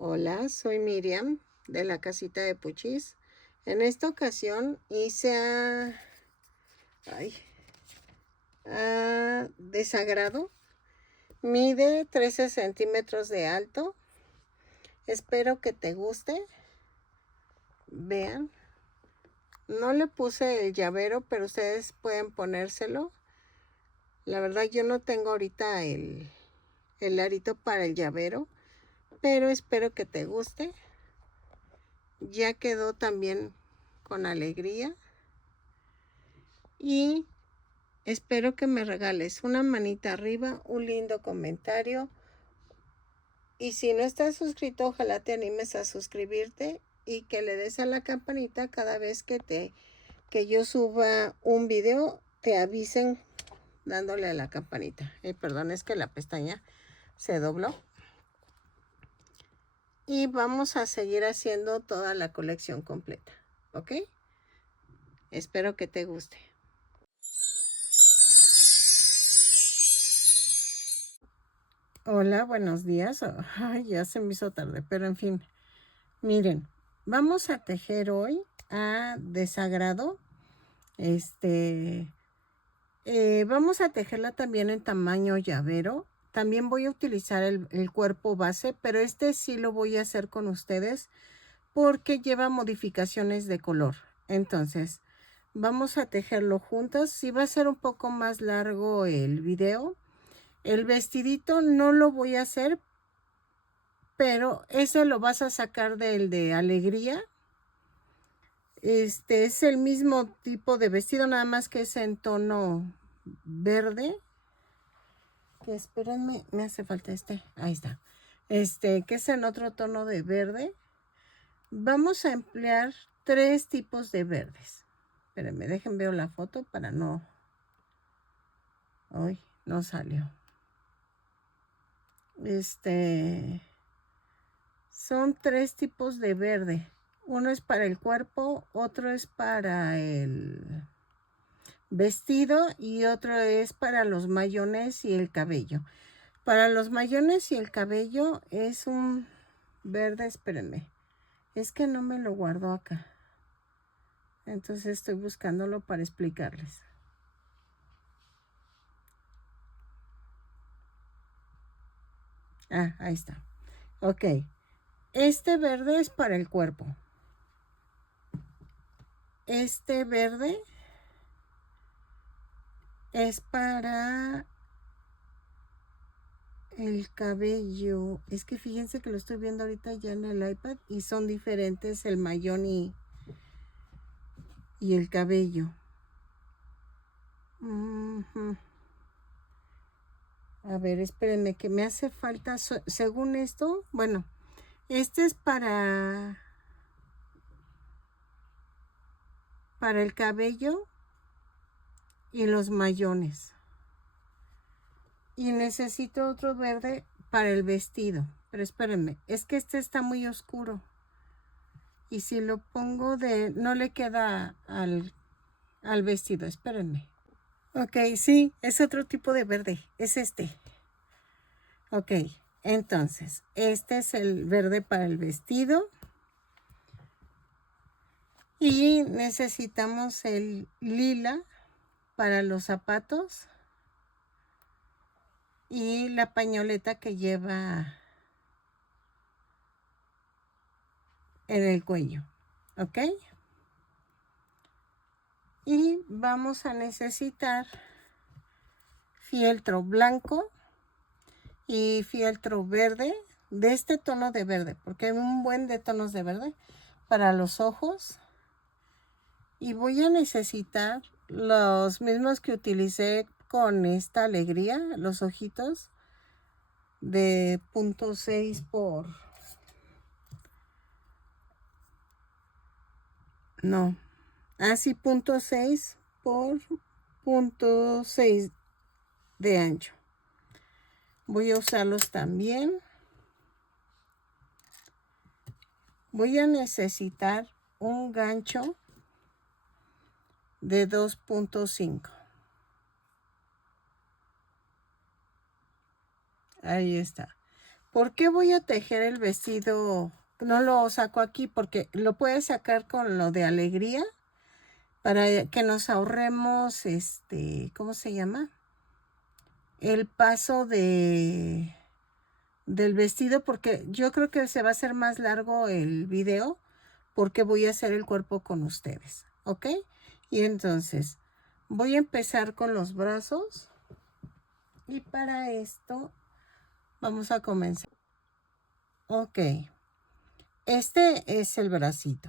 Hola, soy Miriam de la casita de Puchis. En esta ocasión hice desagrado. Mide 13 centímetros de alto. Espero que te guste. Vean. No le puse el llavero, pero ustedes pueden ponérselo. La verdad yo no tengo ahorita el arito para el llavero, pero espero que te guste. Ya quedó también con alegría. Y espero que me regales una manita arriba, un lindo comentario. Y si no estás suscrito, ojalá te animes a suscribirte y que le des a la campanita cada vez que yo suba un video, te avisen dándole a la campanita. Perdón, es que la pestaña se dobló. Y vamos a seguir haciendo toda la colección completa, ¿ok? Espero que te guste. Hola, buenos días. Ay, ya se me hizo tarde, pero en fin. Miren, vamos a tejer hoy a desagrado. Vamos a tejerla también en tamaño llavero. También voy a utilizar el cuerpo base, pero este sí lo voy a hacer con ustedes porque lleva modificaciones de color. Entonces, vamos a tejerlo juntas. Sí va a ser un poco más largo el video. El vestidito no lo voy a hacer, pero ese lo vas a sacar del de alegría. Es el mismo tipo de vestido, nada más que es en tono verde. Que espérenme, me hace falta ahí está. Que es en otro tono de verde. Vamos a emplear 3 tipos de verdes. Espérenme, dejen ver la foto para no. Ay, no salió. Son 3 tipos de verde. Uno es para el cuerpo, otro es para el vestido y otro es para los mayones y el cabello. Para los mayones y el cabello es un verde, espérenme. Es que no me lo guardo acá. Entonces estoy buscándolo para explicarles. Ahí está. Ok. Este verde es para el cuerpo. Este verde es para el cabello. Es que fíjense que lo estoy viendo ahorita ya en el iPad y son diferentes el mayón y el cabello. A ver, espérenme que me hace falta, según esto, bueno, este es para el cabello y los mayones. Y necesito otro verde para el vestido. Pero espérenme, es que este está muy oscuro. Y si lo pongo no le queda al vestido. Espérenme. Ok, sí, es otro tipo de verde. Es este. Ok, entonces, este es el verde para el vestido. Y necesitamos el lila para los zapatos. Y la pañoleta que lleva en el cuello. ¿Ok? Y vamos a necesitar fieltro blanco y fieltro verde, de este tono de verde, porque hay un buen de tonos de verde para los ojos. Y voy a necesitar los mismos que utilicé con esta alegría, los ojitos de 0.6 por... No, así 0.6 por 0.6 de ancho. Voy a usarlos también. Voy a necesitar un gancho de 2.5. Ahí está. ¿Por qué voy a tejer el vestido? No lo saco aquí porque lo puedes sacar con lo de alegría para que nos ahorremos, ¿cómo se llama? El paso del vestido, porque yo creo que se va a hacer más largo el video porque voy a hacer el cuerpo con ustedes, ¿ok? Y entonces voy a empezar con los brazos y para esto vamos a comenzar. Ok, este es el bracito.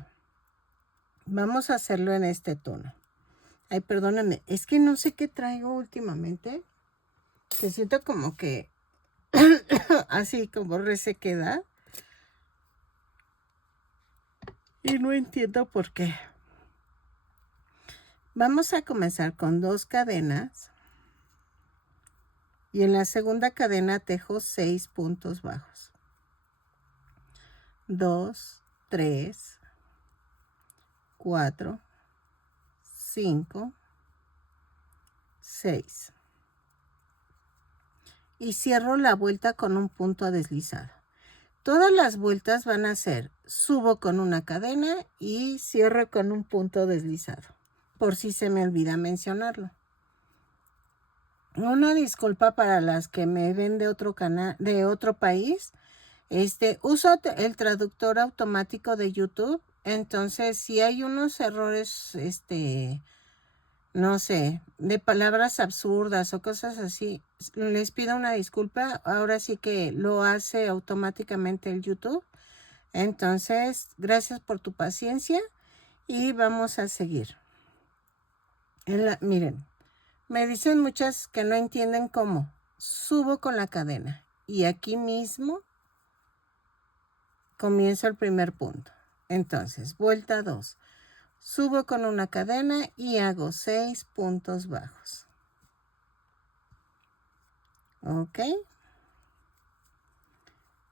Vamos a hacerlo en este tono. Ay, perdónenme, es que no sé qué traigo últimamente. Que siento como que así como resequedad. Y no entiendo por qué. Vamos a comenzar con 2 cadenas. Y en la segunda cadena tejo 6 puntos bajos. 2, 3, 4, 5, 6. Y cierro la vuelta con un punto deslizado. Todas las vueltas van a ser subo con una cadena y cierro con un punto deslizado, por si se me olvida mencionarlo. Una disculpa para las que me ven de otro canal, de otro país. Uso el traductor automático de YouTube, entonces si hay unos errores, no sé, de palabras absurdas o cosas así, les pido una disculpa. Ahora sí que lo hace automáticamente el YouTube. Entonces, gracias por tu paciencia y vamos a seguir. Miren, me dicen muchas que no entienden cómo. Subo con la cadena y aquí mismo comienzo el primer punto. Entonces, vuelta 2. Subo con una cadena y hago 6 puntos bajos. ¿Ok?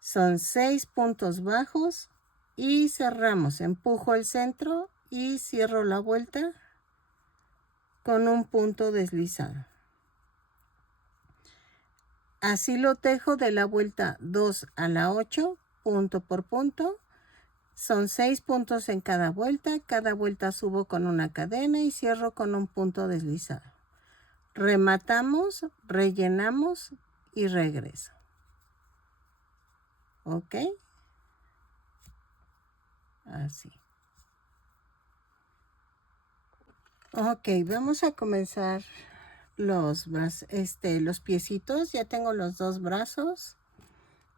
Son 6 puntos bajos y cerramos. Empujo el centro y cierro la vuelta con un punto deslizado. Así lo tejo de la vuelta 2 a la 8, punto por punto. Son 6 puntos en cada vuelta subo con una cadena y cierro con un punto deslizado. Rematamos, rellenamos y regreso. ¿Ok? Así. Ok, vamos a comenzar los piecitos. Ya tengo los 2 brazos.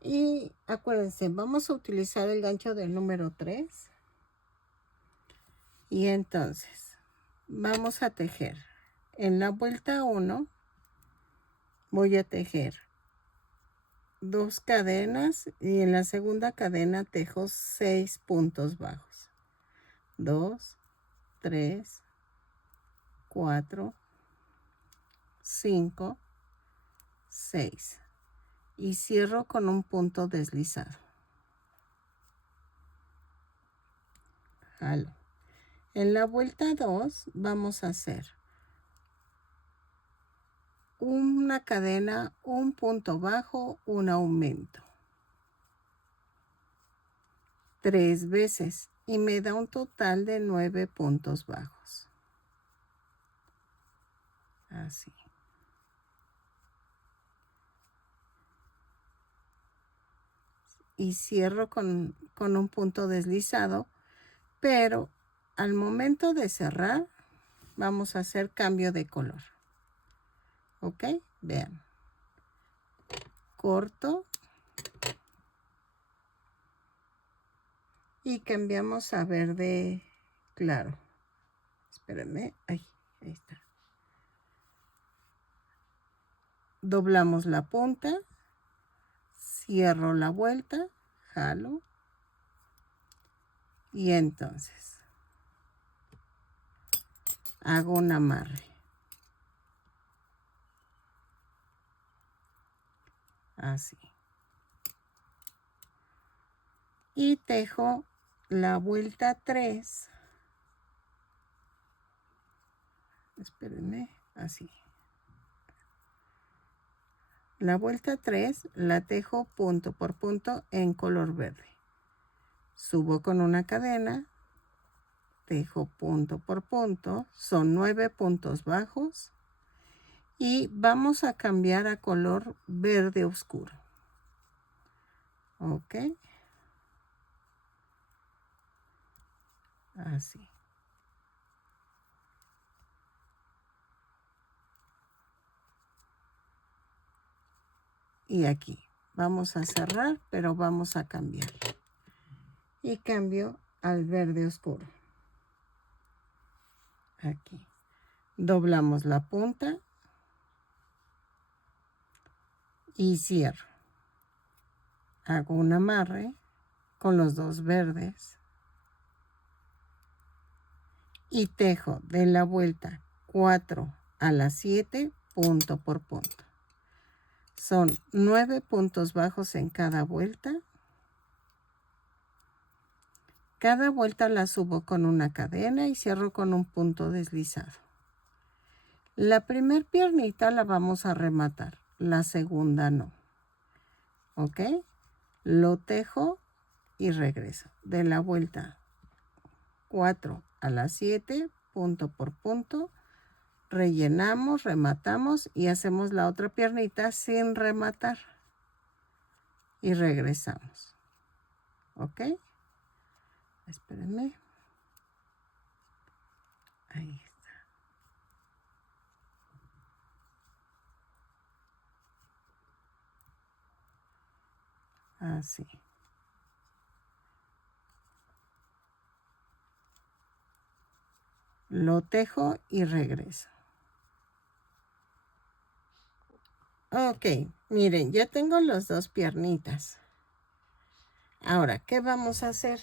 Y acuérdense, vamos a utilizar el gancho del número 3. Y entonces, vamos a tejer. En la vuelta 1, voy a tejer 2 cadenas y en la segunda cadena tejo 6 puntos bajos. 2, 3, 4, 5, 6. Y cierro con un punto deslizado. Jalo. En la vuelta 2 vamos a hacer una cadena, un punto bajo, un aumento. 3 veces y me da un total de 9 puntos bajos. Así. Y cierro con un punto deslizado, pero al momento de cerrar vamos a hacer cambio de color. ¿Ok? Vean. Corto. Y cambiamos a verde claro. Espérenme. Ahí está. Doblamos la punta. Cierro la vuelta. Jalo. Y entonces hago un amarre. Así. Y tejo la vuelta 3. Espérenme, así. La vuelta 3 la tejo punto por punto en color verde. Subo con una cadena, tejo punto por punto, son 9 puntos bajos y vamos a cambiar a color verde oscuro. Ok. Así. Y aquí vamos a cerrar, pero vamos a cambiar. Y cambio al verde oscuro. Aquí. Doblamos la punta y cierro. Hago un amarre con los dos verdes y tejo de la vuelta 4 a la 7 punto por punto. Son 9 puntos bajos en cada vuelta. Cada vuelta la subo con una cadena y cierro con un punto deslizado. La primer piernita la vamos a rematar, la segunda no. ¿Ok? Lo tejo y regreso. De la vuelta 4 a la 7, punto por punto, rellenamos, rematamos y hacemos la otra piernita sin rematar. Y regresamos. ¿Ok? Espérenme. Ahí está. Así. Lo tejo y regreso. Ok, miren, ya tengo las dos piernitas. Ahora, ¿qué vamos a hacer?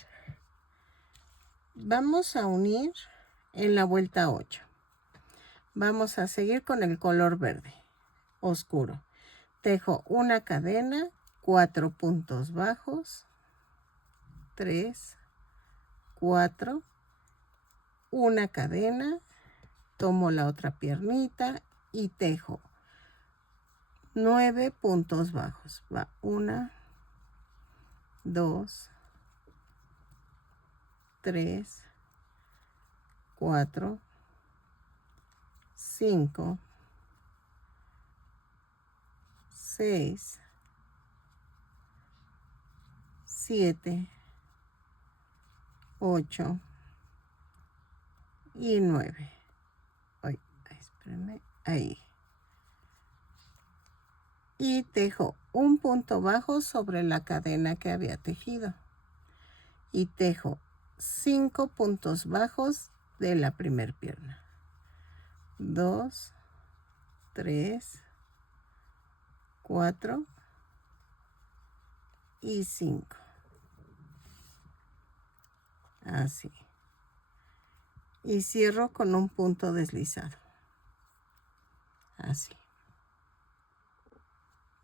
Vamos a unir en la vuelta 8. Vamos a seguir con el color verde oscuro. Tejo una cadena, 4 puntos bajos, 3, 4, una cadena, tomo la otra piernita y tejo 9 puntos bajos. Va 1, 2, 3, 4, 5, 6, 7, 8 y 9. Ay, espérenme, ahí. Y tejo un punto bajo sobre la cadena que había tejido. Y tejo 5 puntos bajos de la primer pierna. 2, 3, 4 y 5. Así. Y cierro con un punto deslizado. Así.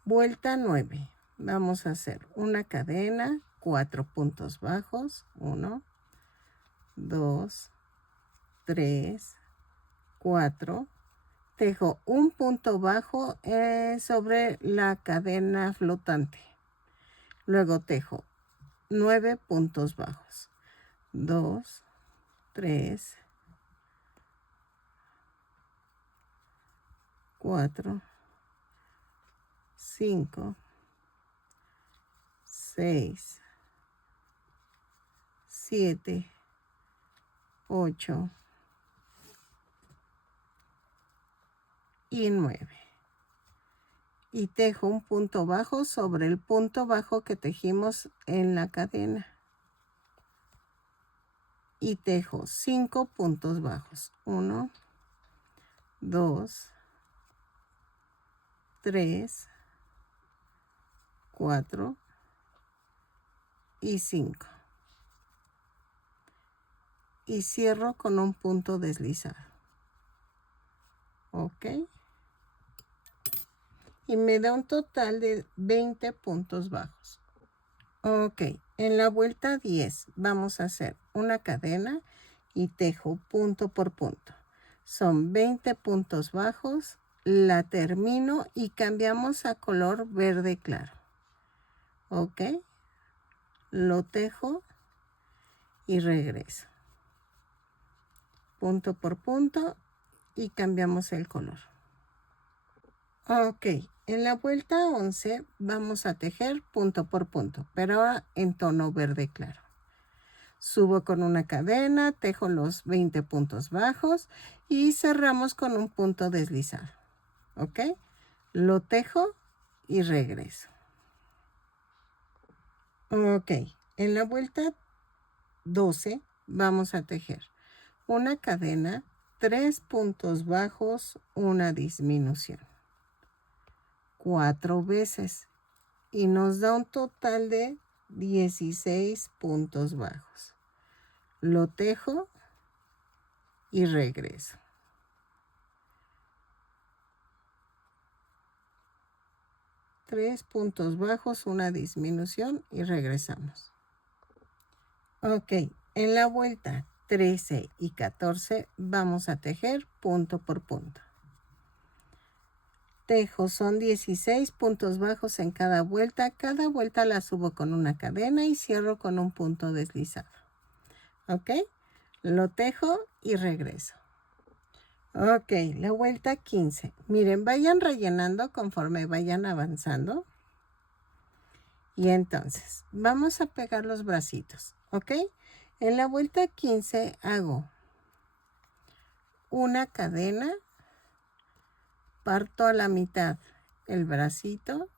Vuelta 9. Vamos a hacer una cadena, 4 puntos bajos. 1, 2, 3, 4. Tejo un punto bajo sobre la cadena flotante. Luego tejo 9 puntos bajos. 2, 3, 4, 5, 6, 7, 8 y 9. Y tejo un punto bajo sobre el punto bajo que tejimos en la cadena. Y tejo 5 puntos bajos. 1, 2, 3, 4 y 5. Y cierro con un punto deslizado. ¿Ok? Y me da un total de 20 puntos bajos. Ok, en la vuelta 10 vamos a hacer una cadena y tejo punto por punto. Son 20 puntos bajos la termino y cambiamos a color verde claro. Ok, lo tejo y regreso. Punto por punto y cambiamos el color. Ok, en la vuelta 11 vamos a tejer punto por punto, pero ahora en tono verde claro. Subo con una cadena, tejo los 20 puntos bajos y cerramos con un punto deslizado. Ok, lo tejo y regreso. Ok, en la vuelta 12 vamos a tejer una cadena, 3 puntos bajos, una disminución, 4 veces y nos da un total de 16 puntos bajos. Lo tejo y regreso. Tres puntos bajos, una disminución y regresamos. Ok, en la vuelta 13 y 14 vamos a tejer punto por punto. Tejo, son 16 puntos bajos en cada vuelta la subo con una cadena y cierro con un punto deslizado. Ok, lo tejo y regreso. Ok, la vuelta 15. Miren, vayan rellenando conforme vayan avanzando. Y entonces, vamos a pegar los bracitos, ¿ok? En la vuelta 15 hago una cadena, parto a la mitad el bracito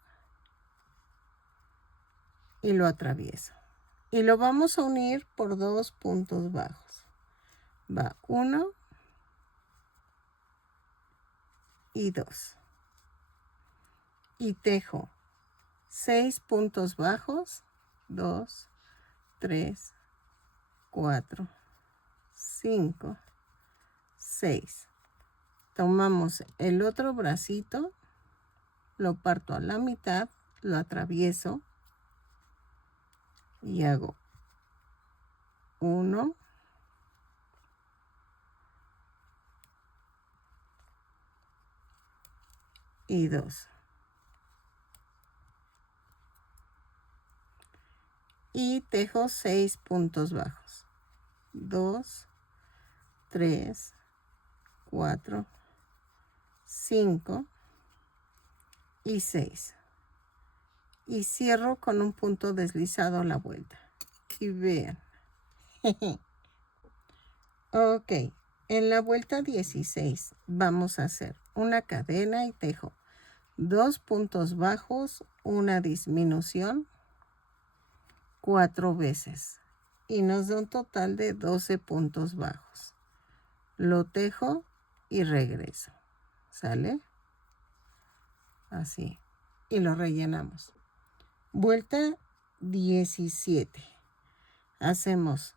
y lo atravieso. Y lo vamos a unir por 2 puntos bajos. Va 1 y 2. Y tejo 6 puntos bajos, 2, 3, 4, 5, 6. Tomamos el otro bracito, lo parto a la mitad, lo atravieso y hago 1 y 2. Y tejo 6 puntos bajos. 2, 3, 4, 5 y 6. Y cierro con un punto deslizado a la vuelta. Y vean. Ok, en la vuelta 16 vamos a hacer una cadena y tejo 2 puntos bajos, una disminución, 4 veces. Y nos da un total de 12 puntos bajos. Lo tejo y regreso. ¿Sale? Así. Y lo rellenamos. Vuelta 17. Hacemos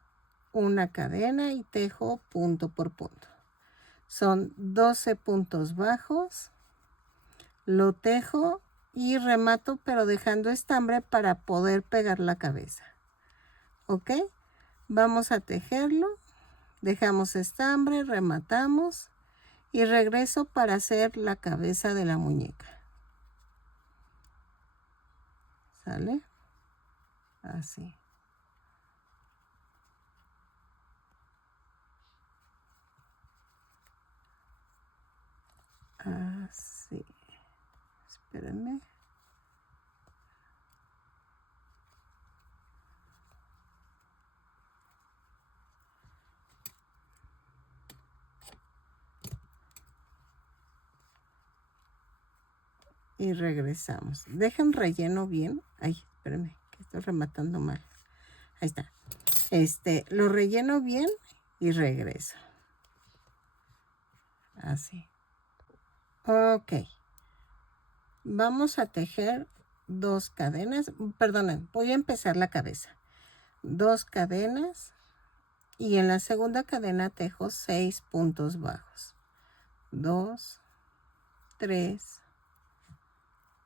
una cadena y tejo punto por punto. Son 12 puntos bajos. Lo tejo y remato, pero dejando estambre para poder pegar la cabeza. ¿Ok? Vamos a tejerlo. Dejamos estambre, rematamos y regreso para hacer la cabeza de la muñeca. ¿Sale? Así. Así. Espérenme. Y regresamos. Dejen relleno bien. Ay, espérenme, que estoy rematando mal. Ahí está. Lo relleno bien y regreso. Así. Ok. Vamos a tejer 2 cadenas. Perdonen, voy a empezar la cabeza. 2 cadenas. Y en la segunda cadena tejo 6 puntos bajos. 2, 3,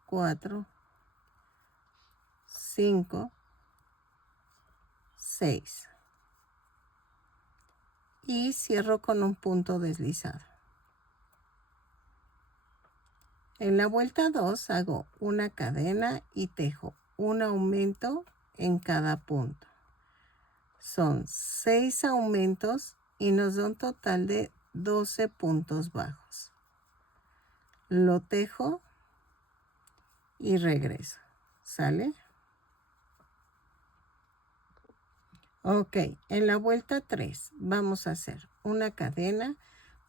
4, 5, 6. Y cierro con un punto deslizado. En la vuelta 2 hago una cadena y tejo un aumento en cada punto. Son 6 aumentos y nos da un total de 12 puntos bajos. Lo tejo y regreso. ¿Sale? Ok, en la vuelta 3 vamos a hacer una cadena,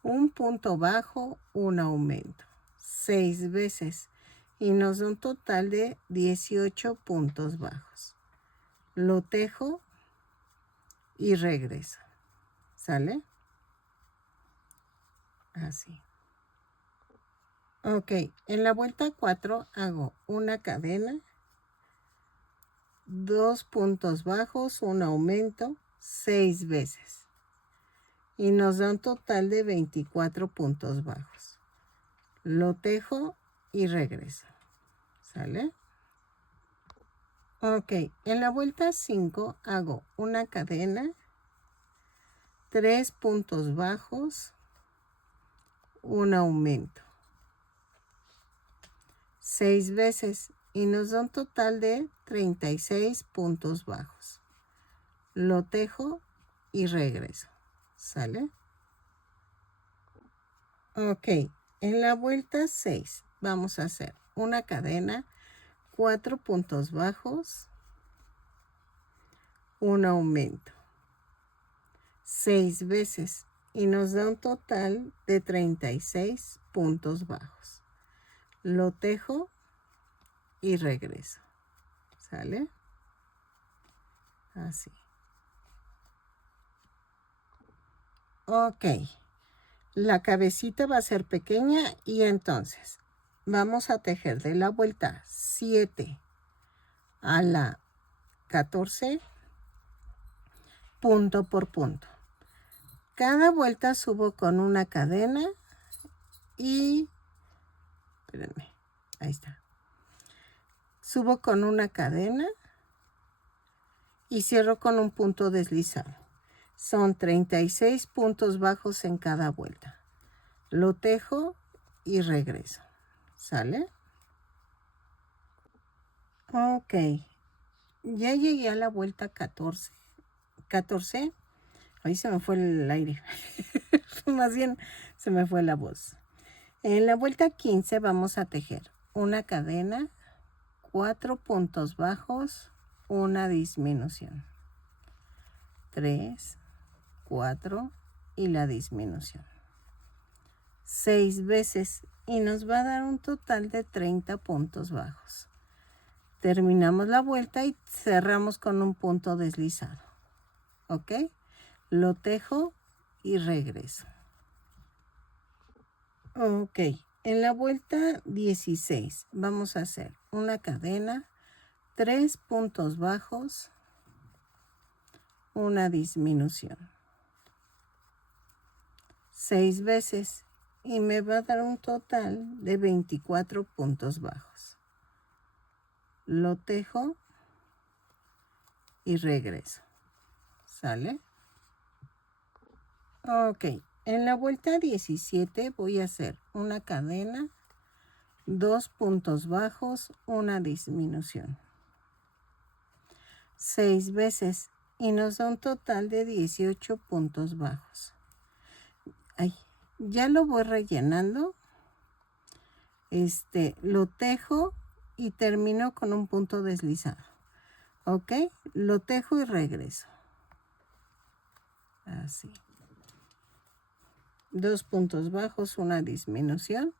un punto bajo, un aumento, 6 veces y nos da un total de 18 puntos bajos. Lo tejo y regreso. ¿Sale? Así. Ok, en la vuelta 4 hago una cadena, 2 puntos bajos, un aumento, 6 veces. Y nos da un total de 24 puntos bajos. Lo tejo y regreso. ¿Sale? Ok, en la vuelta 5 hago una cadena, 3 puntos bajos, un aumento, 6 veces y nos da un total de 36 puntos bajos. Lo tejo y regreso. ¿Sale? Ok, en la vuelta 6 vamos a hacer una cadena, 4 puntos bajos, un aumento, 6 veces y nos da un total de 36 puntos bajos. Lo tejo y regreso. ¿Sale? Así. Ok. La cabecita va a ser pequeña y entonces vamos a tejer de la vuelta 7 a la 14 punto por punto. Cada vuelta subo con una cadena y espérenme, ahí está. Subo con una cadena y cierro con un punto deslizado. Son 36 puntos bajos en cada vuelta. Lo tejo y regreso. ¿Sale? Ok. Ya llegué a la vuelta 14. 14. Ahí se me fue el aire. Más bien se me fue la voz. En la vuelta 15 vamos a tejer una cadena, 4 puntos bajos, una disminución. 3, 4 y la disminución. 6 veces y nos va a dar un total de 30 puntos bajos. Terminamos la vuelta y cerramos con un punto deslizado. ¿Ok? Lo tejo y regreso. Ok, en la vuelta 16 vamos a hacer una cadena, 3 puntos bajos, una disminución. 6 veces y me va a dar un total de 24 puntos bajos. Lo tejo y regreso. ¿Sale? Ok, en la vuelta 17 voy a hacer una cadena, 2 puntos bajos, una disminución. 6 veces y nos da un total de 18 puntos bajos. Ay, ya lo voy rellenando. Lo tejo y termino con un punto deslizado. ¿Ok? Lo tejo y regreso. Así. 2 puntos bajos, una disminución.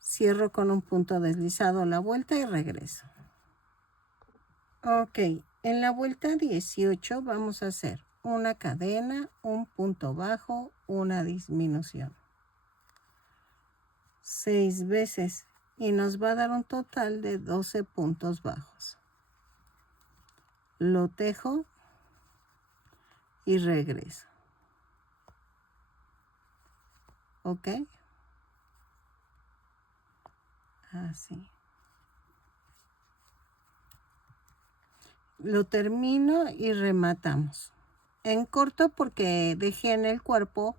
Cierro con un punto deslizado la vuelta y regreso. Ok, en la vuelta 18 vamos a hacer una cadena, un punto bajo, una disminución. 6 veces y nos va a dar un total de 12 puntos bajos. Lo tejo y regreso. ¿Ok? Así. Lo termino y rematamos. En corto porque dejé en el cuerpo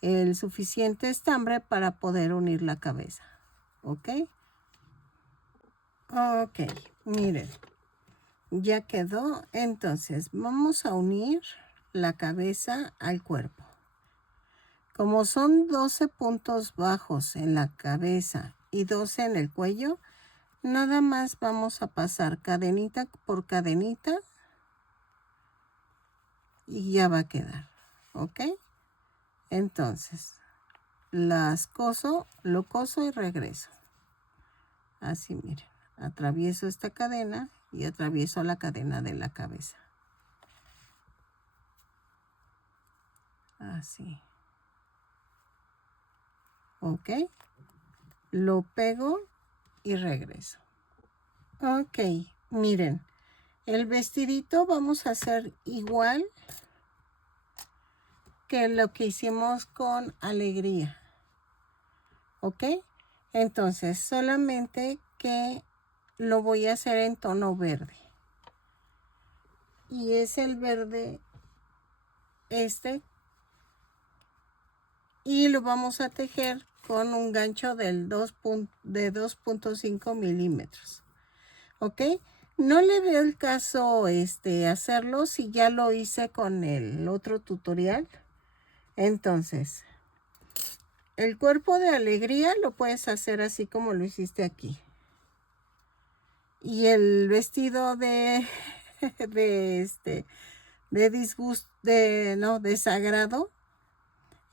el suficiente estambre para poder unir la cabeza. ¿ok? Ok, miren, ya quedó. Entonces vamos a unir la cabeza al cuerpo. Como son 12 puntos bajos en la cabeza y 12 en el cuello, nada más vamos a pasar cadenita por cadenita y ya va a quedar, ¿ok? Entonces, las coso, lo coso y regreso. Así, miren, atravieso esta cadena y atravieso la cadena de la cabeza. Así. ¿Ok? Lo pego y regreso. Ok, miren, el vestidito vamos a hacer igual que lo que hicimos con alegría. ¿Ok? Entonces, solamente que lo voy a hacer en tono verde. Y es el verde este. Y lo vamos a tejer con un gancho de 2.5 milímetros. ¿Ok? No le veo el caso hacerlo si ya lo hice con el otro tutorial. Entonces, el cuerpo de alegría lo puedes hacer así como lo hiciste aquí. Y el vestido de disgusto, desagrado,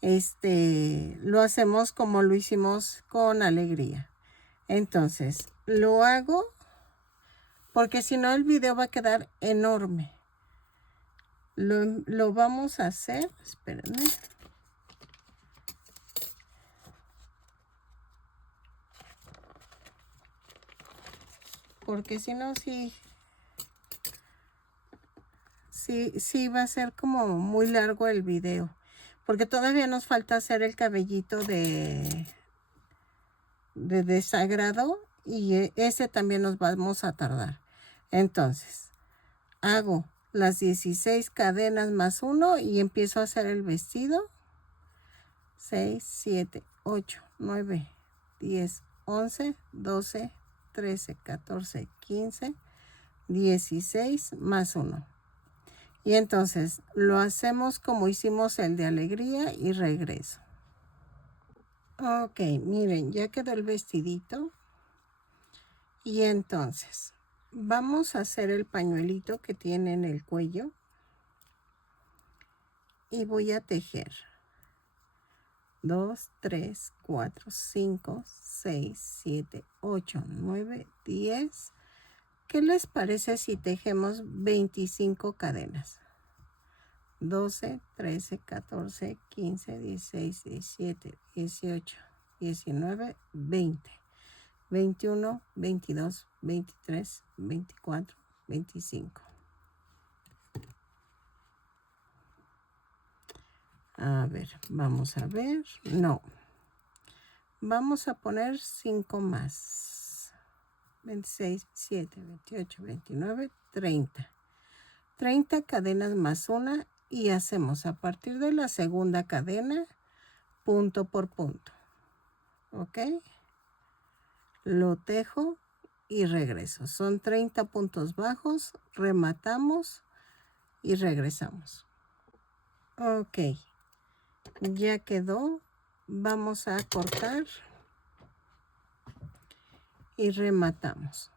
lo hacemos como lo hicimos con alegría. Entonces, lo hago porque si no el video va a quedar enorme. Lo vamos a hacer, espérenme. Porque si no, sí va a ser como muy largo el video. Porque todavía nos falta hacer el cabellito de desagrado y ese también nos vamos a tardar. Entonces, hago las 16 cadenas más 1 y empiezo a hacer el vestido. 6, 7, 8, 9, 10, 11, 12, 13, 14, 15, 16 más 1. Y entonces lo hacemos como hicimos el de alegría y regreso. Ok, miren, ya quedó el vestidito. Y entonces vamos a hacer el pañuelito que tiene en el cuello. Y voy a tejer 2, 3, 4, 5, 6, 7, 8, 9, 10. ¿Qué les parece si tejemos 25 cadenas? 12, 13, 14, 15, 16, 17, 18, 19, 20, 21, 22, 23, 24, 25. A ver, vamos a ver. No. Vamos a poner 5 más. 26, 27, 28, 29, 30. 30 cadenas más una y hacemos a partir de la segunda cadena punto por punto. ¿Ok? Lo tejo y regreso. Son 30 puntos bajos, rematamos y regresamos. Ok. Ya quedó. Vamos a cortar y rematamos.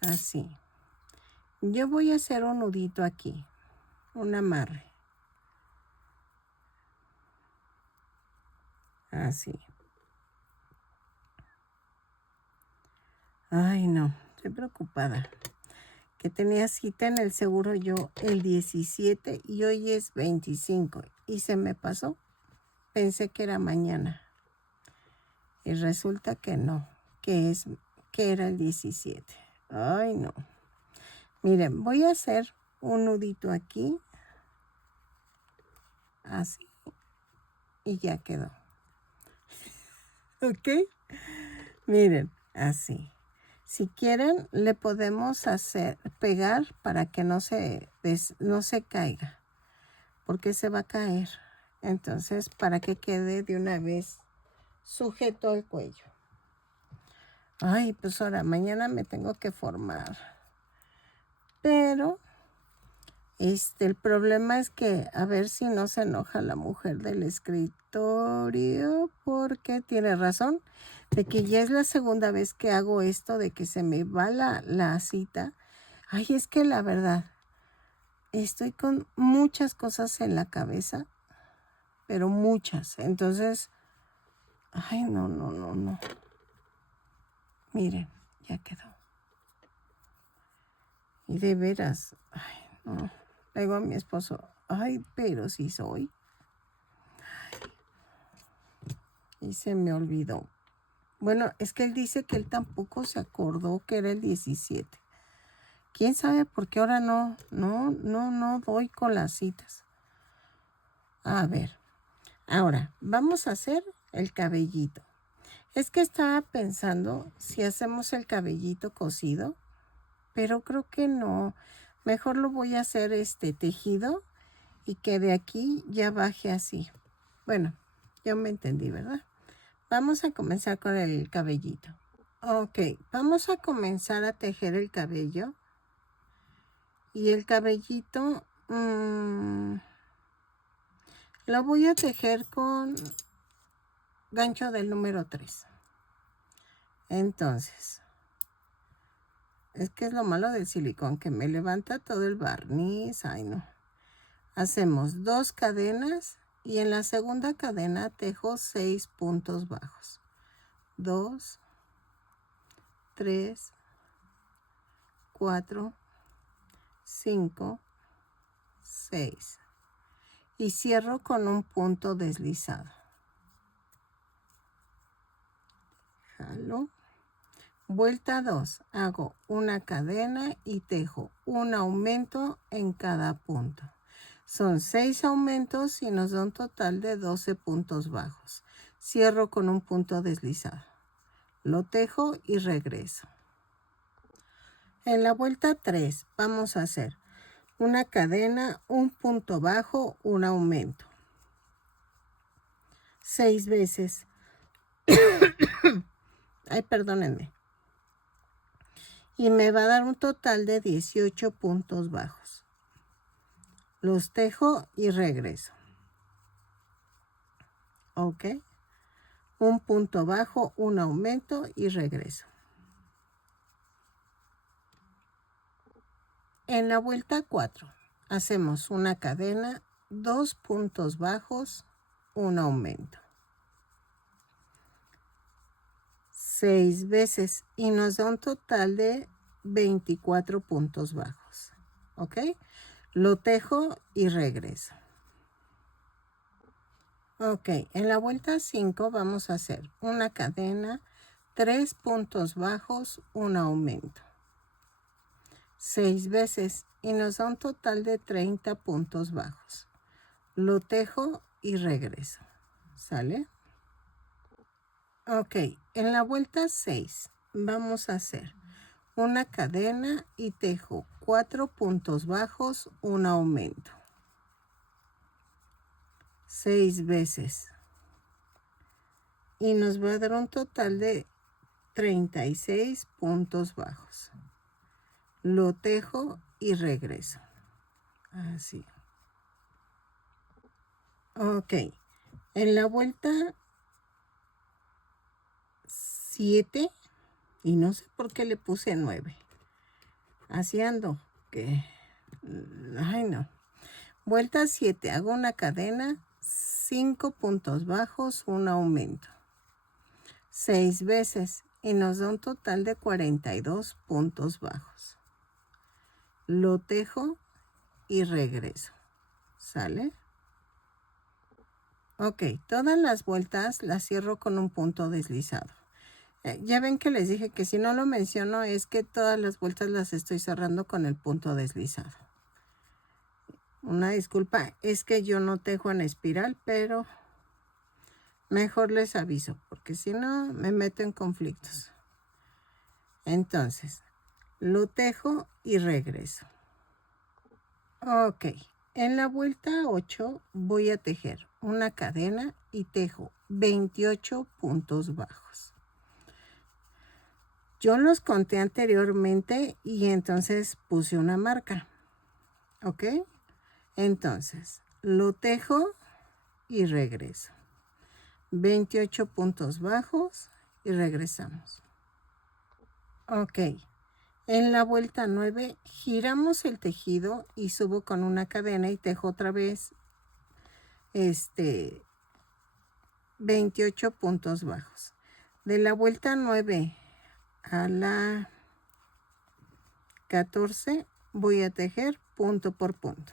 Así. Yo voy a hacer un nudito aquí, un amarre. Así. Ay, no, estoy preocupada. Que tenía cita en el seguro yo el 17 y hoy es 25. Y se me pasó. Pensé que era mañana. Y resulta que no, que era el 17. Ay, no. Miren, voy a hacer un nudito aquí. Así. Y ya quedó. ¿Ok? Miren, así. Si quieren, le podemos pegar para que no se caiga. Porque se va a caer. Entonces, para que quede de una vez sujeto el cuello. Ay, pues ahora, mañana me tengo que formar. Pero, el problema es que, a ver si no se enoja la mujer del escritorio, porque tiene razón, de que ya es la segunda vez que hago esto, de que se me va la cita. Ay, es que la verdad, estoy con muchas cosas en la cabeza, pero muchas. Entonces, ay, no. Miren, ya quedó. Y de veras, ay, no. Le digo a mi esposo, ay, pero sí soy. Y se me olvidó. Bueno, es que él dice que él tampoco se acordó que era el 17. ¿Quién sabe por qué ahora no doy con las citas? A ver, ahora vamos a hacer el cabellito. Es que estaba pensando si hacemos el cabellito cosido, pero creo que no. Mejor lo voy a hacer tejido y que de aquí ya baje así. Bueno, yo me entendí, ¿verdad? Vamos a comenzar con el cabellito. Ok, vamos a comenzar a tejer el cabello. Y el cabellito lo voy a tejer con gancho del número 3. Entonces, es que es lo malo del silicón, que me levanta todo el barniz. Ay, no. Hacemos 2 cadenas y en la segunda cadena tejo 6 puntos bajos. 2, 3, 4, 5, 6. Y cierro con un punto deslizado. Jalo. Vuelta 2. Hago una cadena y tejo un aumento en cada punto. Son 6 aumentos y nos da un total de 12 puntos bajos. Cierro con un punto deslizado. Lo tejo y regreso. En la vuelta 3 vamos a hacer una cadena, un punto bajo, un aumento. 6 veces. Ay, perdónenme. Y me va a dar un total de 18 puntos bajos. Los tejo y regreso. Ok. Un punto bajo, un aumento y regreso. En la vuelta 4 hacemos una cadena, 2 puntos bajos, un aumento. 6 veces y nos da un total de 24 puntos bajos. ¿Ok? Lo tejo y regreso. Ok, en la vuelta 5 vamos a hacer una cadena, 3 puntos bajos, un aumento. 6 veces y nos da un total de 30 puntos bajos. Lo tejo y regreso. ¿Sale? Ok, en la vuelta 6 vamos a hacer una cadena y tejo 4 puntos bajos, un aumento. 6 veces. Y nos va a dar un total de 36 puntos bajos. Lo tejo y regreso. Así. Ok. En la vuelta 7, y no sé por qué le puse 9. Así ando. Que, ay, no. Vuelta 7. Hago una cadena, 5 puntos bajos, un aumento. 6 veces y nos da un total de 42 puntos bajos. Lo tejo y regreso. ¿Sale? Ok, todas las vueltas las cierro con un punto deslizado. Ya ven que les dije que si no lo menciono es que todas las vueltas las estoy cerrando con el punto deslizado. Una disculpa, es que yo no tejo en espiral, pero mejor les aviso, porque si no me meto en conflictos. Entonces, lo tejo y regreso. Ok, en la vuelta 8 voy a tejer una cadena y tejo 28 puntos bajos. Yo los conté anteriormente y entonces puse una marca. ¿Ok? Entonces, lo tejo y regreso. 28 puntos bajos y regresamos. Ok. En la vuelta 9 giramos el tejido y subo con una cadena y tejo otra vez 28 puntos bajos. De la vuelta 9 a la 14 voy a tejer punto por punto.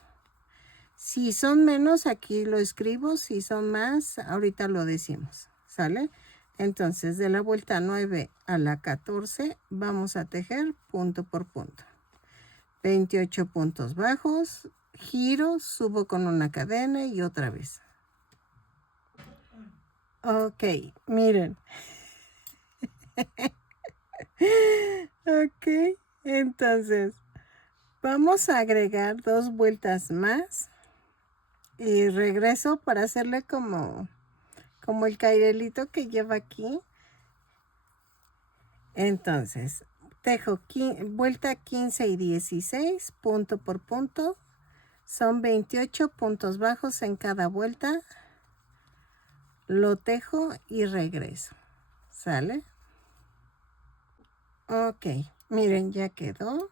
Si son menos, aquí lo escribo. Si son más, ahorita lo decimos. ¿Sale? Entonces, de la vuelta 9 a la 14 vamos a tejer punto por punto. 28 puntos bajos, giro, subo con una cadena y otra vez. Ok, miren. Ok, entonces vamos a agregar 2 vueltas más y regreso para hacerle como el cairelito que lleva aquí. Entonces tejo vuelta 15 y 16 punto por punto. Son 28 puntos bajos en cada vuelta. Lo tejo y regreso. ¿Sale? Ok, miren, ya quedó.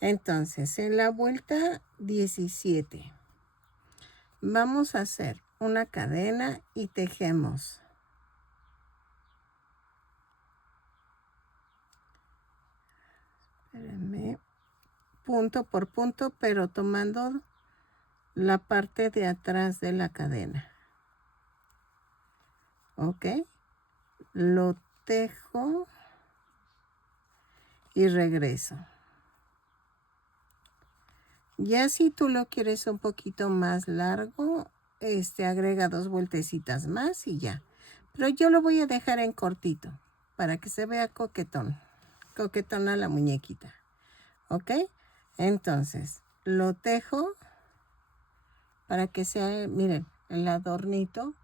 Entonces, en la vuelta 17 vamos a hacer una cadena y tejemos. Espérenme. Punto por punto, pero tomando la parte de atrás de la cadena. Ok. Lo tejo y regreso. Ya si tú lo quieres un poquito más largo, agrega 2 vueltecitas más y ya. Pero yo lo voy a dejar en cortito para que se vea coquetón. Coquetona la muñequita. ¿Ok? Entonces, lo tejo para que sea, miren, el adornito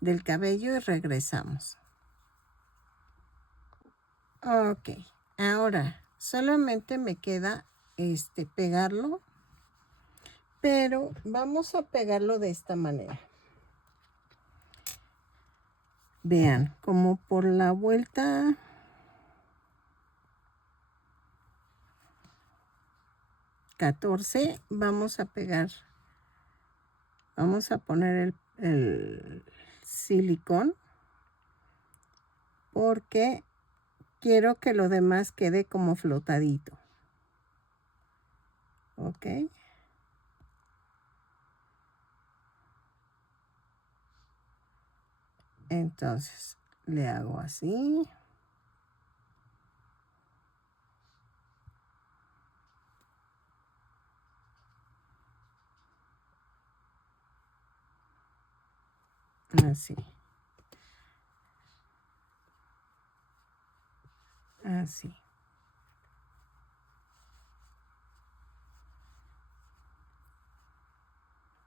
del cabello y regresamos. Ok, ahora solamente me queda pegarlo, pero vamos a pegarlo de esta manera. Vean, como por la vuelta 14 vamos a pegar, vamos a poner el silicón porque quiero que lo demás quede como flotadito. Ok. Entonces le hago así. Así. Así.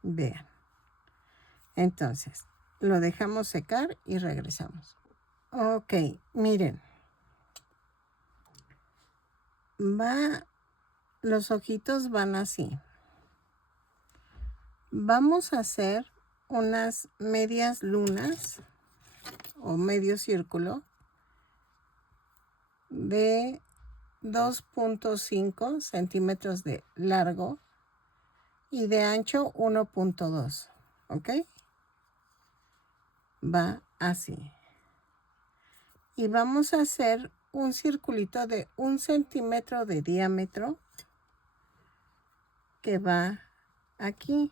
Vean. Entonces, lo dejamos secar y regresamos. Ok, miren. Los ojitos van así. Vamos a hacer unas medias lunas o medio círculo de 2.5 centímetros de largo y de ancho 1.2. ¿Ok? Va así. Y vamos a hacer un circulito de 1 centímetro de diámetro que va aquí.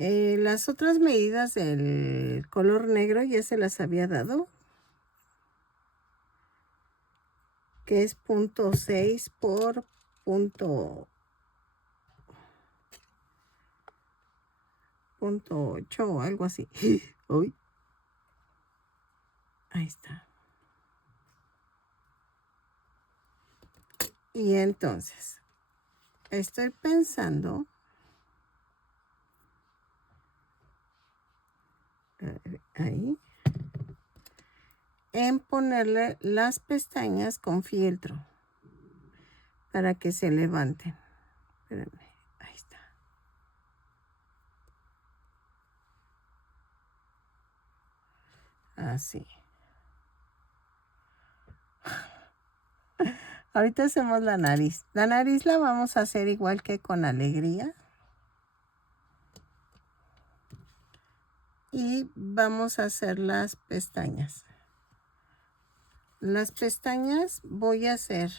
Las otras medidas del color negro ya se las había dado, que es 0.6 por 0.8 o algo así. Uy. Ahí está. Y entonces, estoy pensando ahí, en ponerle las pestañas con fieltro para que se levanten. Espérenme, ahí está. Así. Ahorita hacemos la nariz. La nariz la vamos a hacer igual que con alegría. Y vamos a hacer las pestañas. Las pestañas voy a hacer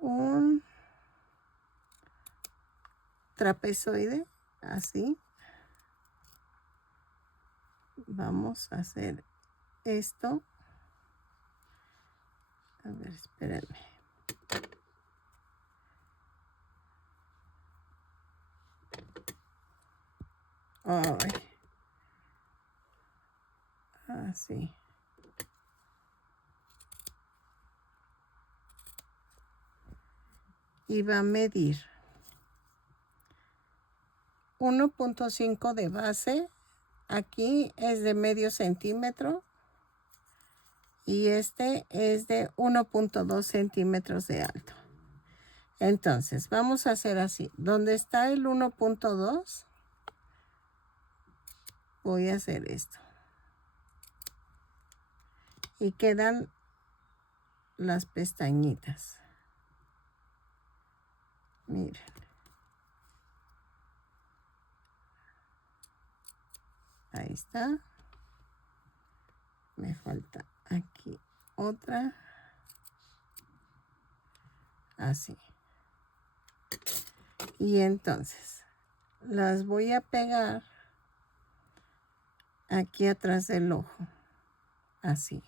un trapezoide, así. Vamos a hacer esto. A ver, espérenme. Ay. Así. Y va a medir 1.5 de base. Aquí es de medio centímetro. Y este es de 1.2 centímetros de alto. Entonces, vamos a hacer así. Donde está el 1.2, voy a hacer esto. Y quedan las pestañitas. Miren. Ahí está. Me falta aquí otra. Así. Y entonces las voy a pegar aquí atrás del ojo. Así.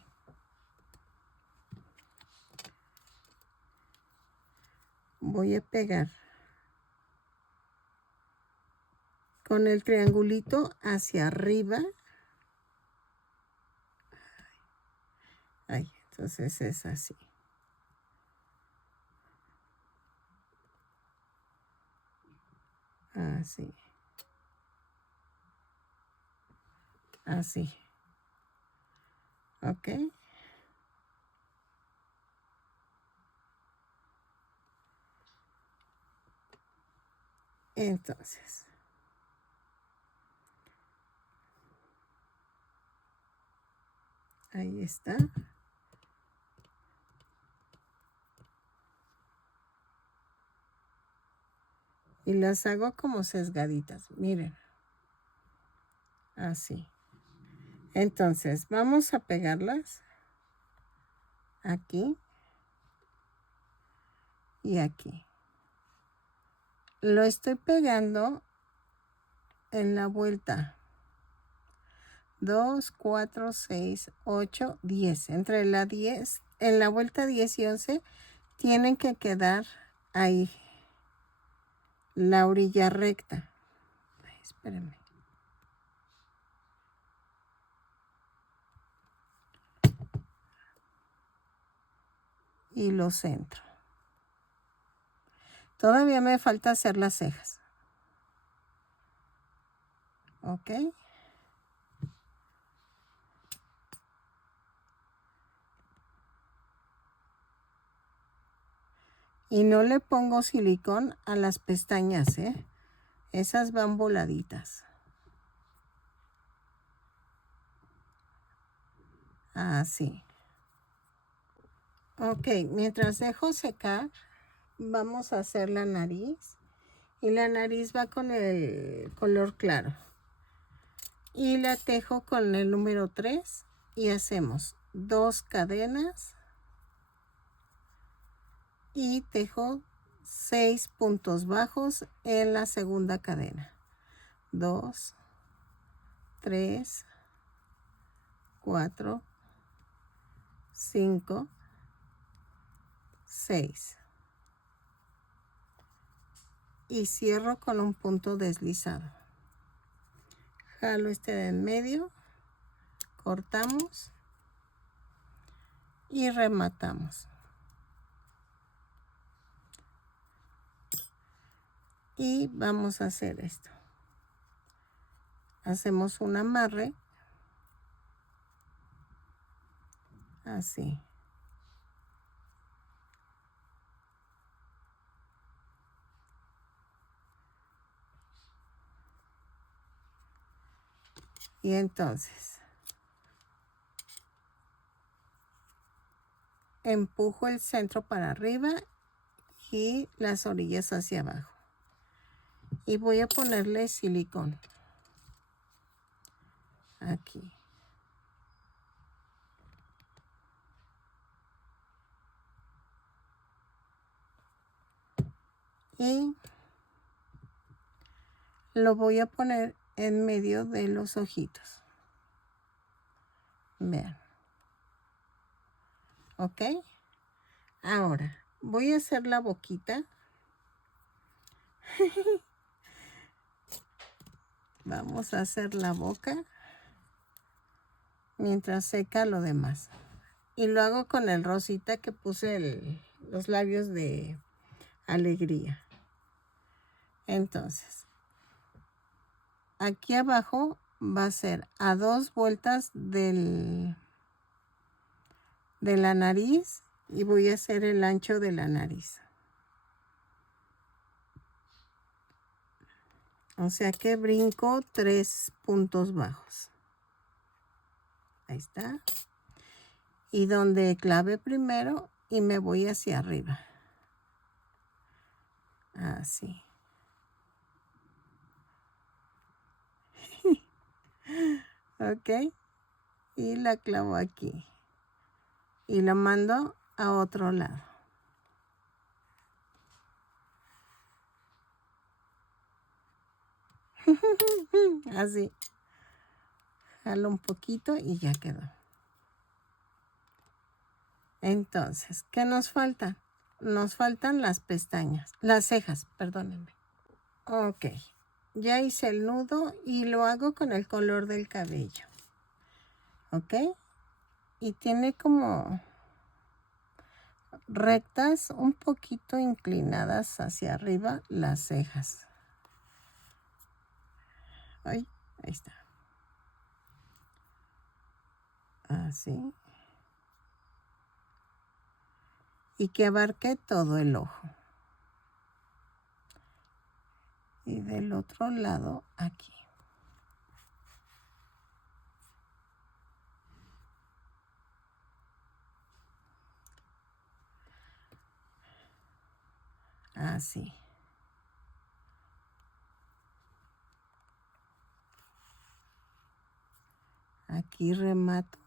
Voy a pegar con el triangulito hacia arriba. Ahí, entonces es así. Así. Así. ¿Ok? Entonces. Ahí está. Y las hago como sesgaditas. Miren. Así. Entonces, vamos a pegarlas aquí y aquí. Lo estoy pegando en la vuelta 2, 4, 6, 8, 10. Entre la 10, en la vuelta 10 y 11 tienen que quedar ahí la orilla recta. Ay, espérenme. Y lo centro. Todavía me falta hacer las cejas. ¿Ok? Y no le pongo silicón a las pestañas, ¿eh? Esas van voladitas. Así. Ok, mientras dejo secar, vamos a hacer la nariz. Y la nariz va con el color claro. Y la tejo con el número 3 y hacemos 2 cadenas. Y tejo 6 puntos bajos en la segunda cadena. 2, 3, 4, 5, 6. Y cierro con un punto deslizado. Jalo este de en medio, cortamos y rematamos. Y vamos a hacer esto. hacemos un amarre. Así. Y entonces empujo el centro para arriba y las orillas hacia abajo. Y voy a ponerle silicón aquí. Y lo voy a poner en medio de los ojitos. Vean. ¿Ok? Ahora voy a hacer la boquita. Vamos a hacer la boca mientras seca lo demás. Y lo hago con el rosita que puse los labios de alegría. Entonces, aquí abajo va a ser a 2 vueltas de la nariz y voy a hacer el ancho de la nariz. O sea que brinco 3 puntos bajos. Ahí está. Y donde clave primero y me voy hacia arriba. Así. Ok. Y la clavo aquí. Y la mando a otro lado. Así. Jalo un poquito y ya quedó. Entonces, ¿qué nos falta? Nos faltan las pestañas, las cejas, perdónenme. Ok, ya hice el nudo y lo hago con el color del cabello. Ok, y tiene como rectas un poquito inclinadas hacia arriba las cejas. Ay, ahí está. Así. Y que abarque todo el ojo. Y del otro lado aquí. Así. Aquí remato.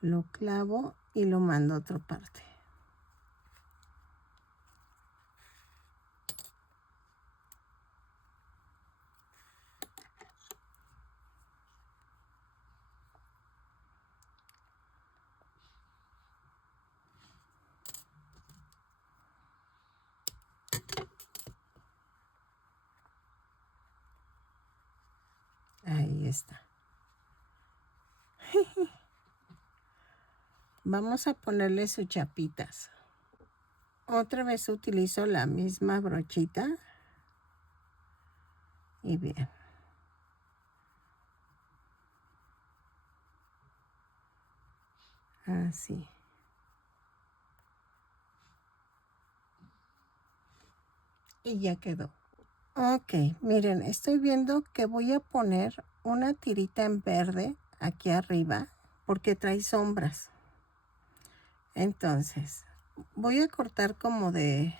Lo clavo y lo mando a otra parte. Ahí está. Vamos a ponerle sus chapitas. Otra vez utilizo la misma brochita. Y bien. Así. Y ya quedó. Ok, miren, estoy viendo que voy a poner una tirita en verde aquí arriba porque trae sombras. Entonces, voy a cortar como de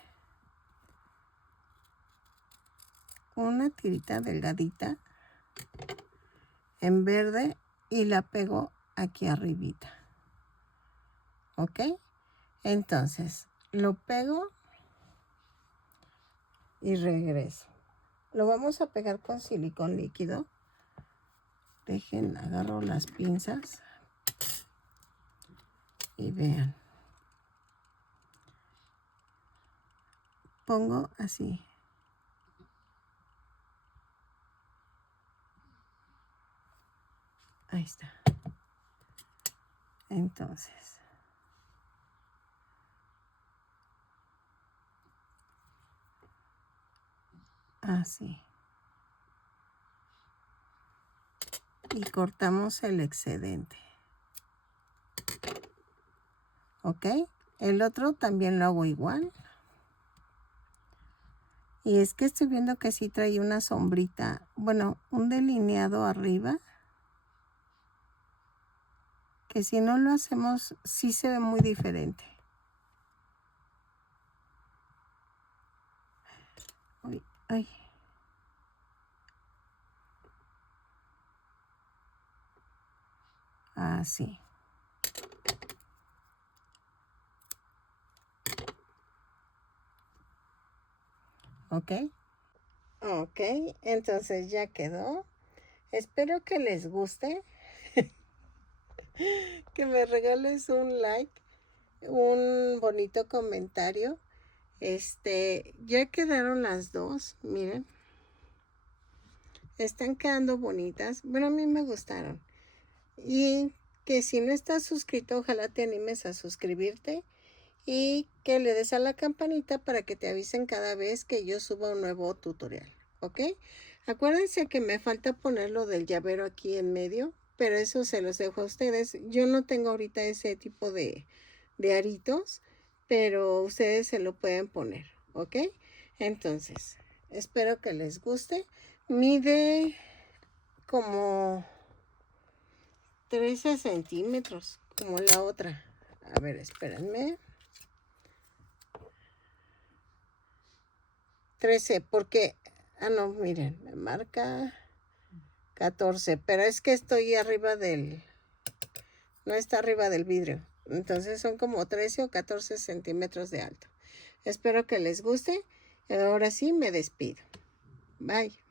una tirita delgadita en verde y la pego aquí arribita. ¿Ok? Entonces, lo pego y regreso. Lo vamos a pegar con silicón líquido. Dejen, agarro las pinzas y vean. Pongo así Ahí está. Entonces. Así. Y cortamos el excedente. ¿Ok? El otro también lo hago igual. Y es que estoy viendo que sí trae una sombrita. Bueno, un delineado arriba. Que si no lo hacemos, sí se ve muy diferente. Ay, ay. Así. ¿Ok? Ok, entonces ya quedó. Espero que les guste. Que me regales un like, un bonito comentario. Ya quedaron las dos, miren. Están quedando bonitas. Bueno, a mí me gustaron. Y que si no estás suscrito, ojalá te animes a suscribirte. Y que le des a la campanita para que te avisen cada vez que yo suba un nuevo tutorial. ¿Ok? Acuérdense que me falta poner lo del llavero aquí en medio. Pero eso se los dejo a ustedes. Yo no tengo ahorita ese tipo de aritos, pero ustedes se lo pueden poner, ¿ok? Entonces, espero que les guste. Mide como 13 centímetros, como la otra. A ver, espérenme. 13, porque, no, miren, me marca 14, pero es que estoy arriba no está arriba del vidrio. Entonces son como 13 o 14 centímetros de alto. Espero que les guste. Ahora sí me despido. Bye.